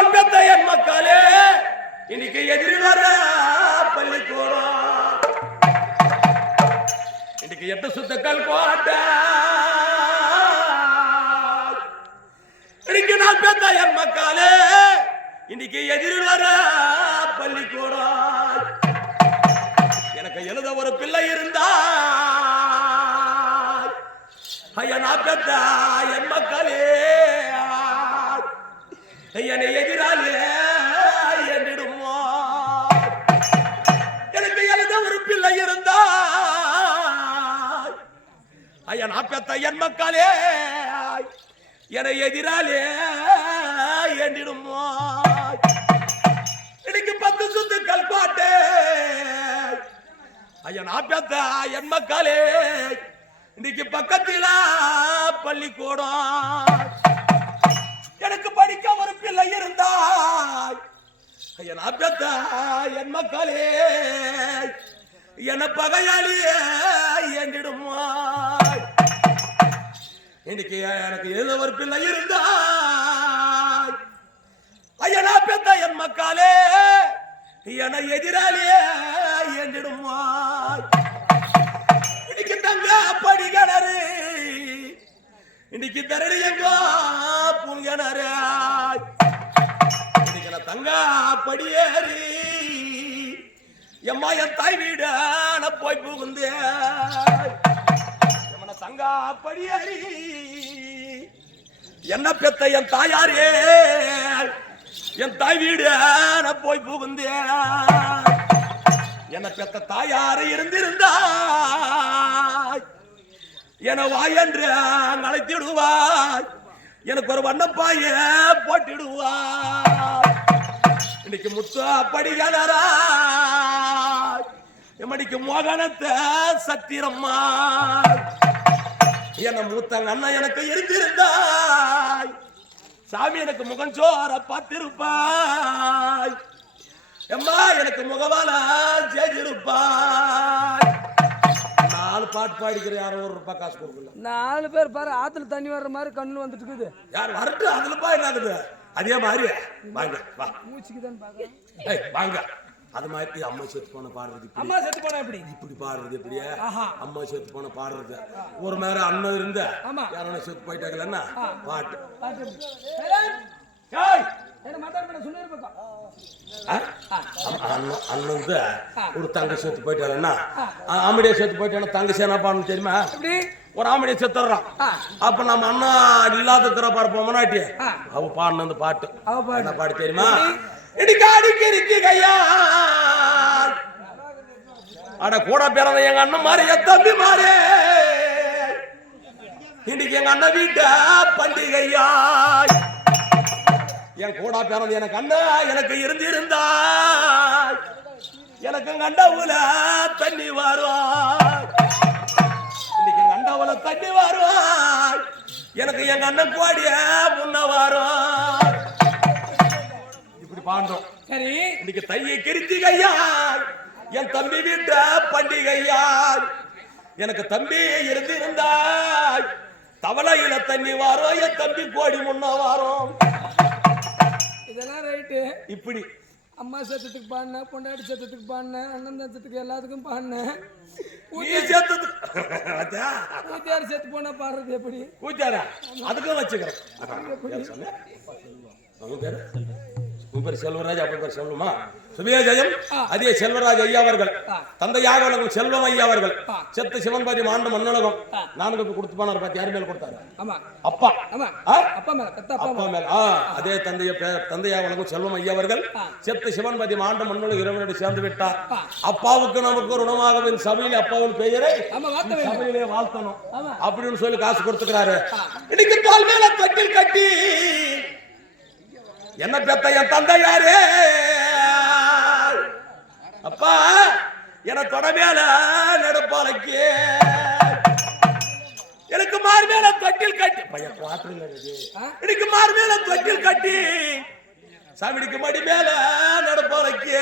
நான் பெத்த என் மக்களே இன்னைக்கு எதிரி வர பள்ளிக்கூடம் இன்னைக்கு 8 சுத்தக்கல் கோட்டை இன்னைக்கு நான் பெத்த என் மக்களே இன்னைக்கு எதிரி வர பள்ளிக்கூடம் எனக்கு எழுத ஒரு பிள்ளை இருந்தா ஐயா நான் பெத்த என் மக்களே என்னை எதிராளி என்றிடுமோ எனக்கு எழுத ஒரு பிள்ளை இருந்தா ஐயா நான் பெத்த என் மக்களே என்னை எதிராளி என்றிடுமோ இன்னைக்கு 10 சுத்துக்கள் கோட்டை ஐயா நான் பெத்த என் மக்களே இன்னைக்கு பக்கத்தில பள்ளிக்கூடம் எனக்கு படிக்க ஒரு பிள்ளை இருந்தாய் ஐயா நான் பெத்த என் மக்களே என பகையாளி என்றிடுமா இன்னைக்கு எனக்கு ஏதோ ஒரு பிள்ளை இருந்தாய் ஐயா நான் பெத்த என் மக்களே என எதிராளியே என்றிடுமா இன்னைக்கு தங்க படிக்கிறாரு இன்னைக்கு தரடி எங்க புல்கணரு இன்னைக்கு நான் தங்க படியேறி எம்மா என் தாய் வீடு போய் புகுந்தே தங்க படியேறி என்ன பெத்த என் தாயாரே என் தாய் வீடு போய் புகுந்தே என்ன பெத்த தாயாரு இருந்திருந்தாய் என வாயன்று அழைத்திடுவாய் எனக்கு ஒரு வண்ணப்பாய போட்டிடுவாய் இன்னைக்கு முத்து படிகளரா எம்மடிக்கு மோகனத்தை சத்திரம்மா என்ன மூத்தங்க அண்ணன் எனக்கு இருந்திருந்தாய் சாமி எனக்கு முகஞ்சோர பார்த்திருப்பாய் எம்மா எனக்கு முகவால ஜெயிச்சிருப்பாய் 4 பாட்டு பாடிக்கிற யாரும் ₹1 காசு கொடுக்கல 4 பேர் பாரு ஆத்துல தண்ணி வர்ற மாதிரி கண்ணு வந்துட்டு இருக்குது யார் வரட்டு அதுல பா என்னது அதே மாதிரி வாங்க வா மூச்சுக்குதான் பாக்குறேன் ஏய் வாங்க அது மாதிரி அம்மா செத்து போன பாடுறது அம்மா செத்து போனா எப்படி இப்படி பாடுறது எப்படியே அம்மா செத்து போன பாடுறது ஒரு நேரம் அண்ணன் இருந்த யாரும் செத்து போயிட்டாங்கலன்னா பாட்டு ஏய் அண்ணன் ஒரு தங்க செத்து போயிட்டாருன்னா ஆம்படியா செத்து போயிட்டானா தங்கச்சி என்ன பாடணும் தெரியுமா ஒரு ஆம்படியா செத்துறான் அப்ப நம்ம அண்ணா இல்லாத பார்ப்போம் முன்னாட்டி அவ பாடணும் அந்த பாட்டு என்ன பாட்டு தெரியுமா கையா அட கூட பிறந்த எங்க அண்ணன் மாறி என் தம்பி மாறே இன்னைக்கு எங்க அண்ணன் வீட்ட பண்டிகையா என் கூட பிறந்த எனக்கு அண்ணா எனக்கு இருந்திருந்தா எனக்கு கண்டவுல தண்ணி வருவாய் இன்னைக்கு கண்டவுல தண்ணி வருவாய் எனக்கு எங்க அண்ணன் கோடிய முன்ன வரும் இப்படி பாண்டோம் சரி இன்னைக்கு தையை கிருத்திகையா என் தம்பி வீட்ட பண்டிகையா எனக்கு தம்பி இருந்திருந்தாய் தவளையில தண்ணி வரும் என் தம்பி கோடி முன்ன வரும் இதெல்லாம் ரைட்டு இப்படி அம்மா சத்தத்துக்கு பாடின பொண்டாட்டி சத்தத்துக்கு பாடின அண்ணன் சத்தத்துக்கு எல்லாத்துக்கும் பாடினேன் ஊத்தியார் செத்து போனா பாடுறது எப்படி ஊத்தியாரா அதுக்கும் வச்சுக்கிறேன் உன் பேர் செல்வராஜ் அப்ப பேர் செல்வமா சுபியஜயம் அதே செல்வராஜ் ஐயா அவர்கள் தந்தையாக வழங்கும் செல்வம் ஐயா அவர்கள் செத்து சிவன்பாதி மாண்ட மண்ணுலகம் 4 கொடுத்து போனார் பார்த்து யார் மேல கொடுத்தாரு அப்பா அப்பா மேல அதே தந்தையாக வழங்கும் செல்வம் ஐயா அவர்கள் செத்து சிவன்பாதி மாண்ட மண்ணுலகம் இறைவனோடு சேர்ந்து விட்டார் அப்பாவுக்கு நமக்கு ஒரு உணவாக சபையிலே அப்பாவின் பெயரை சபையிலே வாழ்த்தணும் அப்படின்னு சொல்லி காசு கொடுத்துக்கிறாரு இன்னைக்கு கால் மேல தட்டில் கட்டி என்ன பெத்த என் தந்தை யாரு அப்பா என தொடமேல நடுப்பாலைக்கு எனக்கு மார் மேல தொட்டில் கட்டி எனக்கு மார் மேல தொட்டில் கட்டி சாமிக்கு மடி மேல நடுப்பாலைக்கு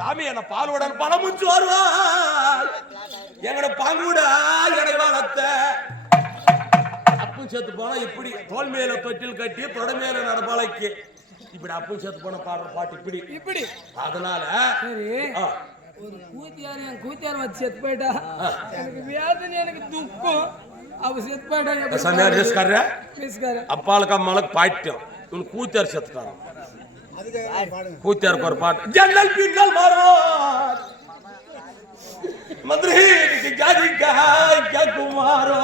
சாமி என்ன பாலுடன் பணமும் சோறுவாய் எங்கட பாங்குடா எடை வளர்த்த அப்பும் செத்து போனா இப்படி தோல் மேல தொட்டில் கட்டி தொட மேல நடப்பாளைக்கு இப்படி அப்பும் செத்து போன பாடுற பாட்டு இப்படி இப்படி அதனால சரி ஒரு கூத்தியார் என் கூத்தியார் வச்சு செத்து போயிட்டா எனக்கு வேதனை எனக்கு துக்கம் அவ செத்து போயிட்டா சமையல் ரிஸ்கார பேசுக்காரு அப்பாளுக்கு அம்மாளுக்கு பாயிட்டோம் இவனு கூத்தியார் செத்துட்டாங்க கூத்தியாருக்கு ஒரு பாட்டு ஜன்னல் பின்னல் மாறும் மதுரை குமாரோ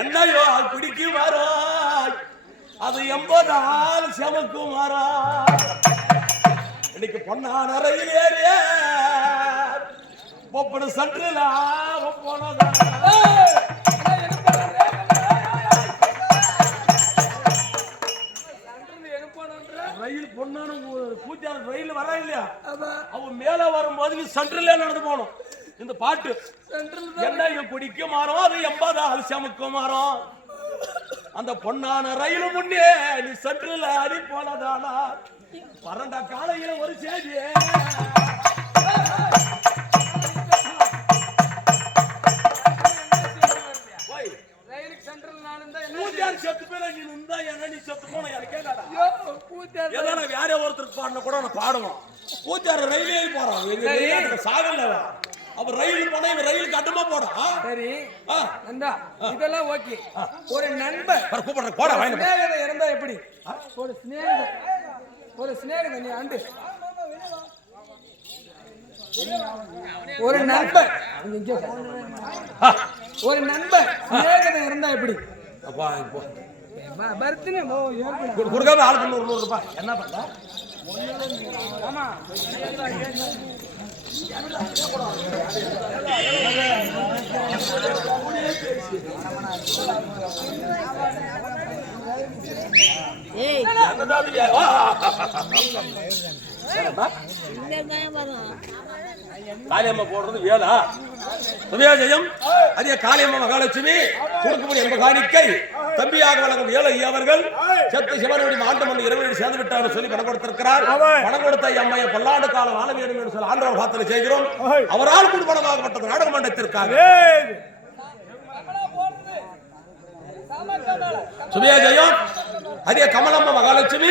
என்னையோ பிடிக்கு மாறோ அது 80 நாள் செமக்குமாரா இன்னைக்கு பொன்னான ரயில் ஏறிய ஒப்படு சன்றுல போனதா ரயில் பொண்ணான பூஜா ரயில் வரா இல்லையா அவன் மேல வரும்போது சென்ட்ரல்ல நடந்து போனோம் இந்த பாட்டு என்ன குடிக்க மாறும் அது 80 நாள் செமக்கு மாறும் அந்த பொன்னான ரயில் முன்னே நீ சென்ட்ரல் அடி போனதானா பரண்ட காலையில ஒரு செய்தி செத்து போய் நீ இருந்தா என்ன நீ செத்து போன எனக்கு கேட்காத வேற ஒருத்தருக்கு பாடின கூட நான் பாடுவோம் பூச்சார ரயிலே போறான் சாகல அப்ப ரயில் போனா இவன் ரயில் கட்டமா போறான் சரி நந்தா இதெல்லாம் ஓகே ஒரு நண்பர் கூப்பிடுற போட ஸ்நேகிதன் இருந்தா எப்படி ஒரு ஸ்நேகிதன் நீ அண்டு ஒரு நண்பர் ஸ்நேகிதன் இருந்தா எப்படி அப்பா இப்போ பர்த்னே கொடுக்காம ஆளுக்கு 100 ரூபாய் என்ன பண்ண ஆமா ஏய் காளியம்மா போடுறது வேலா ஜெயம் அதே காளியம்மா மகாலட்சுமி கொடுக்கக்கூடிய என்ப காணிக்கை தம்பியாக வழங்கும் ஏழை அவர்கள் செத்து சிவனுடைய ஆண்டமன் இரவு சேர்ந்து விட்டார் சொல்லி பணம் கொடுத்திருக்கிறார் பணம் கொடுத்த அம்மையை பல்லாண்டு காலம் வாழ வேண்டும் என்று சொல்லி ஆண்டவர் பாத்திர செய்கிறோம் அவரால் குடும்பமாகப்பட்டது நாடக மன்றத்திற்காக சுபியா ஜெயம் அதே கமலம்மா மகாலட்சுமி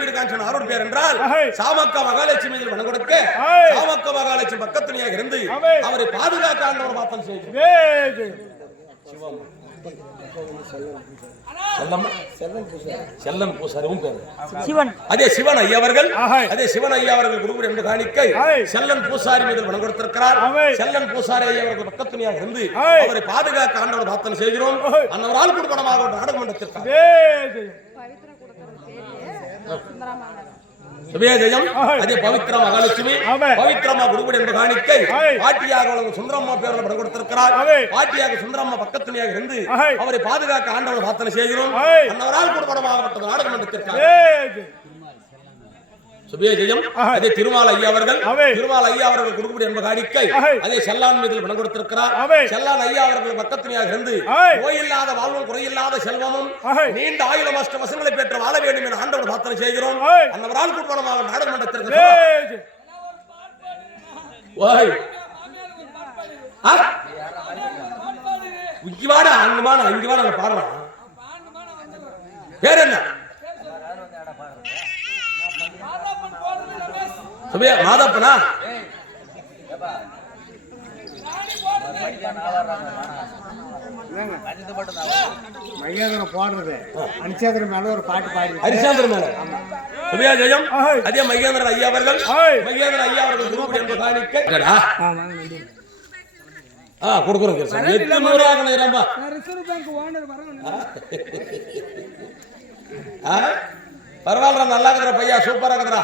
வீடு அவரோட பேர் என்றால் சாமக்கா மகாலட்சுமி மனம் கொடுக்க சாமக்கா மகாலட்சுமி பக்கத்துணையாக இருந்து அவரை பாதுகாக்க ஆண்டவர் பாத்தல் செய்கிறார் செல்லன் பூசாரியும் பேரு சிவன் அதே சிவன் ஐயா அவர்கள் குருகுரு என்று காணிக்கை செல்லன் பூசாரி மீது மனம் கொடுத்திருக்கிறார் செல்லன் பூசாரி ஐயா அவர்கள் பக்கத்துணையாக இருந்து அவரை பாதுகாக்க ஆண்டவர் பாத்தல் செய்கிறோம் அன்னவரால் குடும்பமாக நாடக மன்றத்திற்காக அதே பவித்ரா மகாலட்சுமி பவித்ரமா குருகுடு என்ற காணிக்கை பாட்டியாக சுந்தரம்மா பேரில் படம் கொடுத்திருக்கிறார் பாட்டியாக சுந்தரம்மா பக்கத்துணையாக இருந்து அவரை பாதுகாக்க ஆண்டவர் பிரார்த்தனை செய்கிறோம் அன்னவரால் குடும்பமாகப்பட்டது நாடக மன்றத்திற்காக சுபியஜெயம் அதே திருமால் ஐயா அவர்கள் குடுகுடு என்ற காணிக்கை அதே செல்லான் மீது பணம் கொடுத்திருக்கிறார் செல்லான் ஐயா அவர்கள் பக்கத்துணையாக இருந்து நோயில்லாத வாழ்வும் குறையில்லாத செல்வமும் நீண்ட ஆயுளம் அஷ்ட வசங்களை பெற்று வாழ வேண்டும் என ஆண்டவர் பிரார்த்தனை செய்கிறோம் அன்னவரால் குடும்பமாக நாடக மன்றத்திற்கு இங்கவாடா அங்கமான பாடுறான் பேர் என்ன மாதப்பனா போடுறது ஹரிச்சந்திரன் மேல ஒரு பாட்டு பாடி ஹரிச்சந்திரன் மேல சுபியா ஜெயம் அதே மகேந்திரன் ஐயா அவர்கள் குருகுடு என்ற காணிக்கை கொடுக்குறோம் 800 ஆகணும் ரிசர்வ் பேங்க் ஓனர் வரணும் பரவாயில்ல நல்லா இருக்குற பையா சூப்பரா இருக்குறா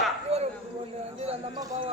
நல்லா